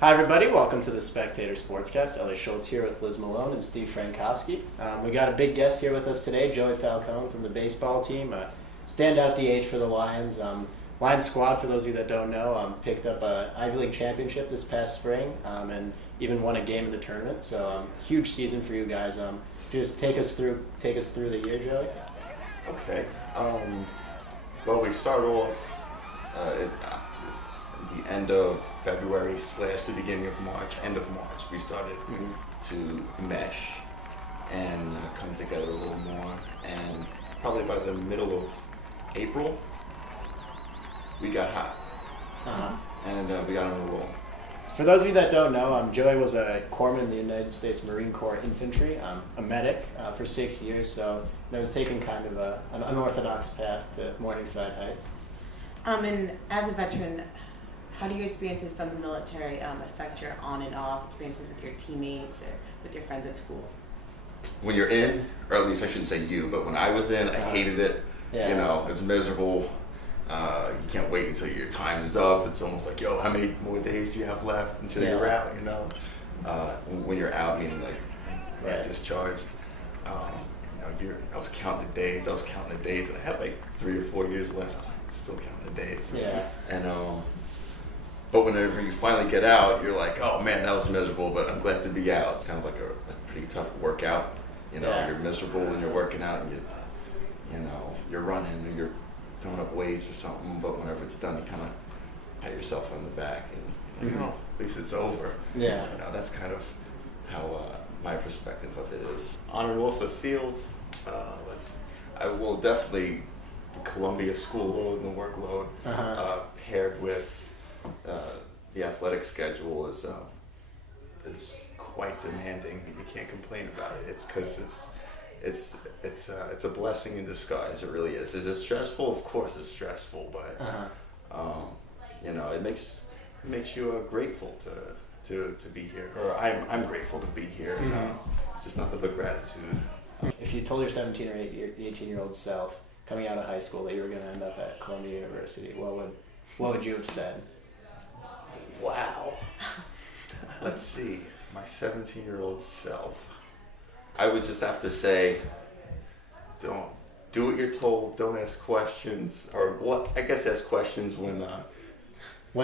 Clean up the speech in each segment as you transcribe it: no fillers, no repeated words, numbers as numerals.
Hi everybody, welcome to the Spectator Sportscast. Eli Schultz here with Liz Malone and Steve Frankoski. We got a big guest here with us today, Joey Falcone from the baseball team, standout DH for the Lions. Lions squad, for those of you that don't know, picked up an Ivy League championship this past spring and even won a game in the tournament. So huge season for you guys. Just take us through the year, Joey. Okay. Well, we start off. It's the end of February / the beginning of March. End of March, we started to mesh and come together a little more. And probably by the middle of April, we got hot, and we got on a roll. For those of you that don't know, Joey was a corpsman in the United States Marine Corps Infantry, a medic for 6 years, so I was taking kind of an unorthodox path to Morningside Heights. And as a veteran, how do your experiences from the military affect your on and off experiences with your teammates or with your friends at school? When you're in, or at least I shouldn't say you, but when I was in, I hated it. Yeah. You know, it's miserable. You can't wait until your time is up. It's almost like, yo, how many more days do you have left until you're out, you know? When you're out, meaning like discharged, I was counting the days, and I had like 3 or 4 years left. I was like, still counting the days. Yeah. And, but whenever you finally get out, you're like, oh man, that was miserable, but I'm glad to be out. It's kind of like a pretty tough workout. You know, You're miserable and you're working out and you're running or you're throwing up weights or something, but whenever it's done, you kind of pat yourself on the back and at least it's over. Yeah. That's kind of how my perspective of it is. On and off the field, I will definitely the Columbia school load and the workload paired with the athletic schedule is quite demanding. You can't complain about it. It's because it's a blessing in disguise. It really is. Is it stressful? Of course it's stressful, but it makes you grateful to be here. Or I'm grateful to be here. It's just nothing but gratitude. If you told your 17 or 18-year-old self coming out of high school that you were going to end up at Columbia University, what would you have said? Wow. Let's see. My 17-year-old self. I would just have to say, don't do what you're told. Don't ask questions, or what? I guess ask questions when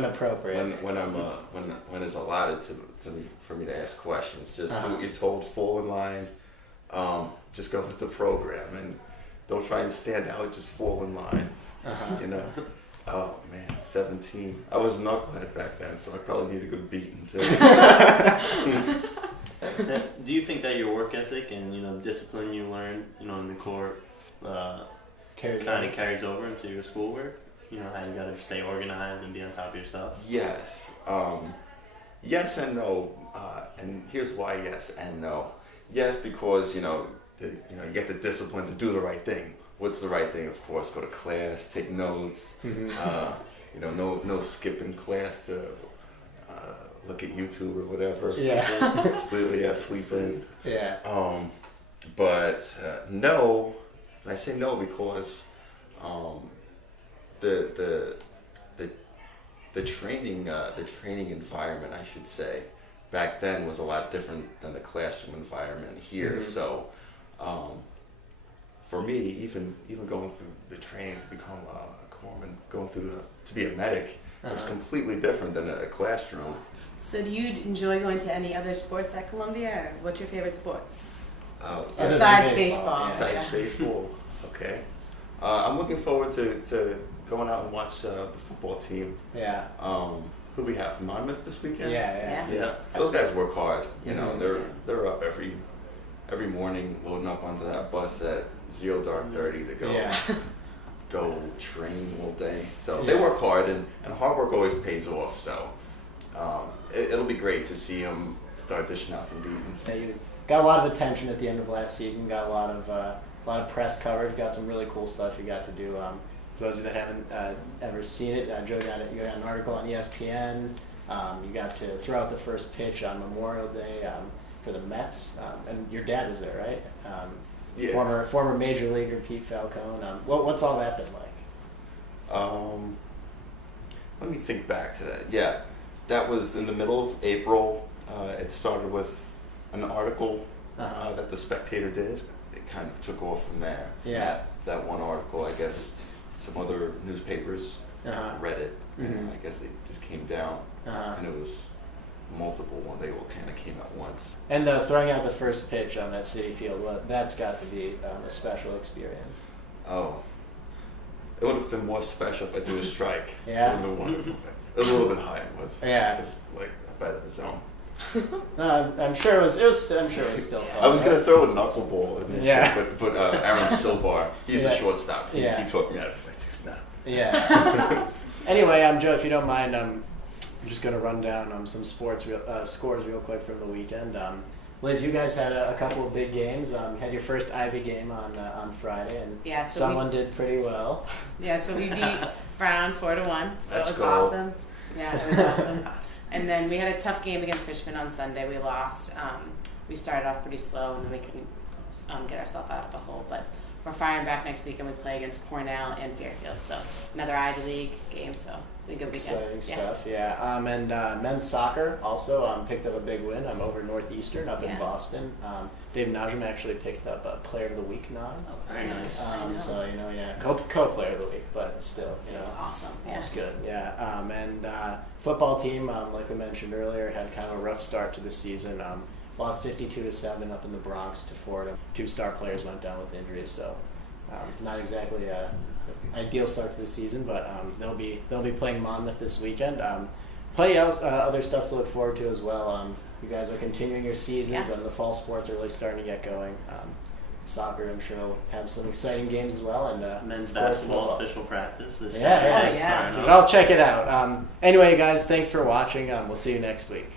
appropriate. When it's allotted to me for me to ask questions. Just do what you're told. Fall in line. Just go with the program, and don't try and stand out. Just fall in line. Oh man, 17. I was a knucklehead back then, so I probably need a good beating too. Do you think that your work ethic and discipline you learn in the Corps carries over into your schoolwork? How you gotta stay organized and be on top of your stuff. Yes. Yes and no. And here's why yes and no. Yes, because you get the discipline to do the right thing. What's the right thing? Of course, go to class, take notes. No skipping class to look at YouTube or whatever. Yeah. Sleep in. Yeah. But no, and I say no because the training environment, I should say, back then was a lot different than the classroom environment here. So. For me, even going through the training to become a corpsman, going through to be a medic, it was completely different than a classroom. So do you enjoy going to any other sports at Columbia, or what's your favorite sport? Besides baseball. Besides baseball, okay. I'm looking forward to going out and watch the football team. Yeah. Who we have? Monmouth this weekend? Yeah. Those guys work hard. They're up every morning loading up onto that bus at 0:30 to go train all day. So they work hard, and hard work always pays off. So it'll be great to see them start dishing out some beatings. Yeah, you got a lot of attention at the end of last season. Got a lot of press coverage. Got some really cool stuff you got to do. For those of you that haven't ever seen it, Joe you got an article on ESPN. You got to throw out the first pitch on Memorial Day. For the Mets, and your dad was there, right? Former major leaguer Pete Falcone. What's all that been like? Let me think back to that. Yeah, That was in the middle of April. It started with an article that the Spectator did. It kind of took off from there. Yeah. That one article, I guess some other newspapers read it. And I guess it just came down. And it was multiple one. They all kind of came at once. And throwing out the first pitch on that City Field, that's got to be a special experience. Oh. It would have been more special if I threw a strike. Yeah. It would have been wonderful. It was a little bit high. It was. Yeah. It was like a bet of the zone. I'm sure it was. I'm sure it was still fun. I was gonna throw a knuckleball in there, but Aaron Silbar, he's the shortstop. He talked me out. He's like, dude, no. Yeah. Anyway, Joe, if you don't mind, I'm just gonna run down some sports scores real quick from the weekend. Liz, you guys had a couple of big games. You had your first Ivy game on Friday, and someone did pretty well. Yeah, so we beat Brown 4-1. So Let's it was go. awesome. Yeah, it was awesome. And then we had a tough game against Richmond on Sunday. We lost. We started off pretty slow, and then we couldn't get ourselves out of the hole. But we're firing back next week, and we play against Cornell and Fairfield. So another Ivy League game. So it'll be a good weekend. Exciting stuff, yeah. And men's soccer also picked up a big win over Northeastern up in Boston. Dave Najim actually picked up a Player of the Week nod. Oh, very nice. So co-player of the week, but still, awesome. That's good. Yeah. And football team, like we mentioned earlier, had kind of a rough start to the season. Lost 52-7 up in the Bronx to Fordham. 2 star players went down with injuries, so not exactly an ideal start to the season. But they'll be playing Monmouth this weekend. Plenty else, other stuff to look forward to as well. You guys are continuing your seasons, and the fall sports are really starting to get going. Soccer, I'm sure, will have some exciting games as well. And men's basketball official practice this Saturday. Saturday. I'll check it out. Anyway, guys, thanks for watching. We'll see you next week.